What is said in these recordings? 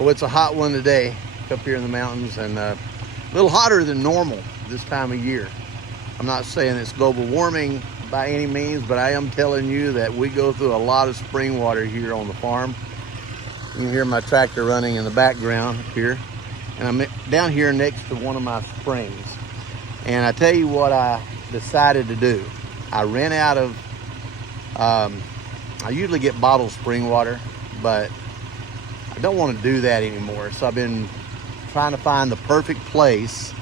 Well, it's a hot one today up here in the mountains, and a little hotter than normal this time of year. I'm not saying it's global warming by any means, but I am telling you that we go through a lot of spring water here on the farm. You can hear my tractor running in the background up here, and I'm down here next to one of my springs. And I tell you what I decided to do. I ran out of, I usually get bottled spring water, but I don't want to do that anymore. So I've been trying to find the perfect place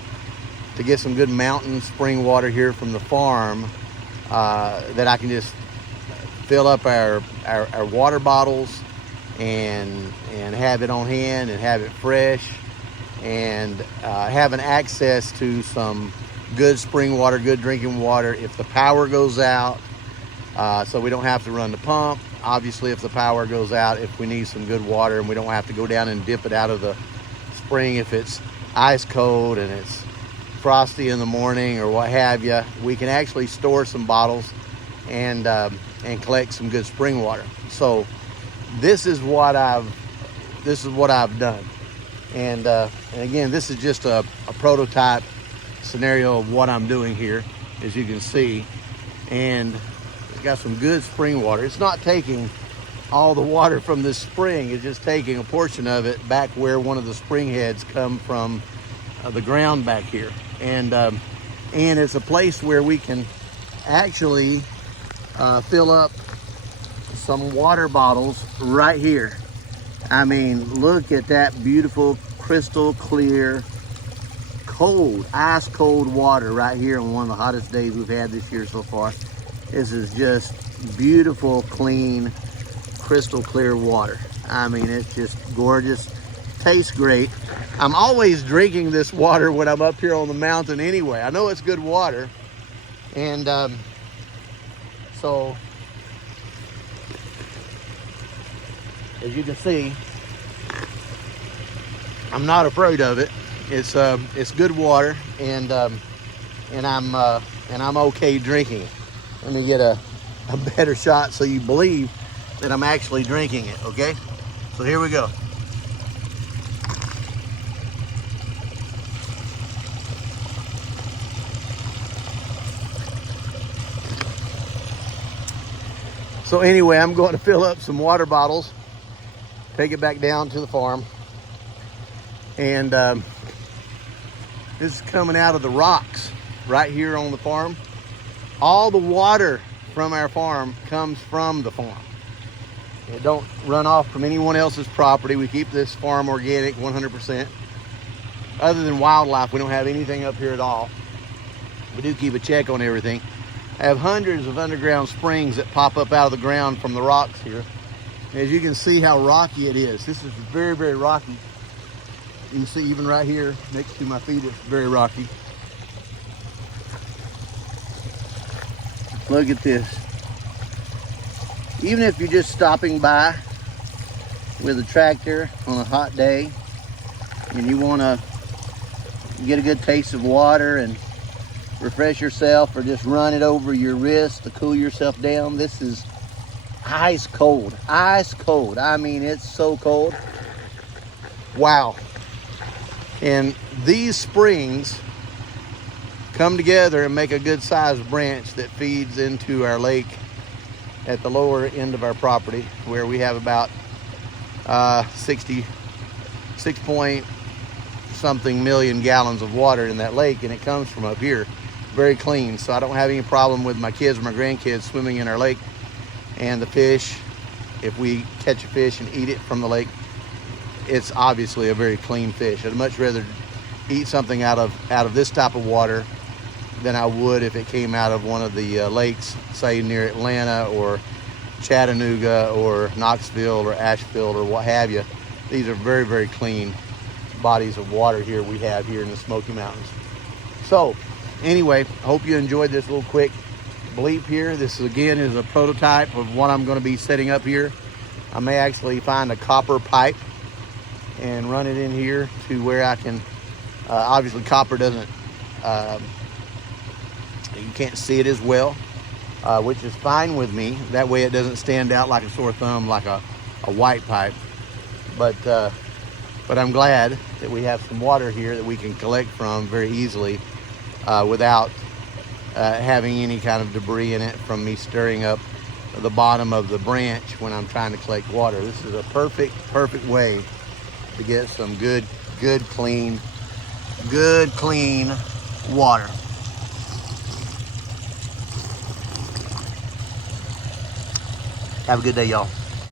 to get some good mountain spring water here from the farm, that I can just fill up our water bottles and have it on hand and have it fresh, and having access to some good spring water, good drinking water if the power goes out, so we don't have to run the pump. Obviously, if the power goes out, if we need some good water and we don't have to go down and dip it out of the spring if it's ice cold and it's frosty in the morning or what have you, we can actually store some bottles and collect some good spring water. So this is what I've done, and again, this is just a prototype scenario of what I'm doing here, as you can see. And it's got some good spring water. It's not taking all the water from this spring, it's just taking a portion of it back where one of the spring heads come from the ground back here. And it's a place where we can actually fill up some water bottles right here. I mean, look at that beautiful crystal clear, cold, ice cold water right here on one of the hottest days we've had this year so far. This is just beautiful, clean, crystal clear water. I mean, it's just gorgeous, tastes great. I'm always drinking this water when I'm up here on the mountain anyway. I know it's good water, and so as you can see, I'm not afraid of it. It's good water, and I'm okay drinking it. Let me get a better shot so you believe that I'm actually drinking it. Okay, so here we go. So anyway, I'm going to fill up some water bottles, take it back down to the farm, and this is coming out of the rocks right here on the farm. All the water from our farm comes from the farm. It don't run off from anyone else's property. We keep this farm organic 100%. Other than wildlife, we don't have anything up here at all. We do keep a check on everything. I have hundreds of underground springs that pop up out of the ground from the rocks here. As you can see how rocky it is. This is very, very rocky. You can see even right here next to my feet, it's very rocky. Look at this. Even if you're just stopping by with a tractor on a hot day and you want to get a good taste of water and refresh yourself, or just run it over your wrist to cool yourself down, this is ice cold. Ice cold. I mean, it's so cold. Wow. And these springs come together and make a good sized branch that feeds into our lake at the lower end of our property, where we have about 66 point something million gallons of water in that lake, and it comes from up here. Very clean, so I don't have any problem with my kids or my grandkids swimming in our lake. And the fish, if we catch a fish and eat it from the lake, it's obviously a very clean fish. I'd much rather eat something out of this type of water than I would if it came out of one of the lakes, say near Atlanta or Chattanooga or Knoxville or Asheville or what have you. These are very, very clean bodies of water here we have here in the Smoky Mountains. So anyway, I hope you enjoyed this little quick bleep here. This again is a prototype of what I'm going to be setting up here. I may actually find a copper pipe and run it in here to where I can, obviously copper doesn't, you can't see it as well, which is fine with me. That way it doesn't stand out like a sore thumb like a white pipe. But But I'm glad that we have some water here that we can collect from very easily without having any kind of debris in it from me stirring up the bottom of the branch when I'm trying to collect water. This is a perfect way to get some good clean water. Have a good day, y'all.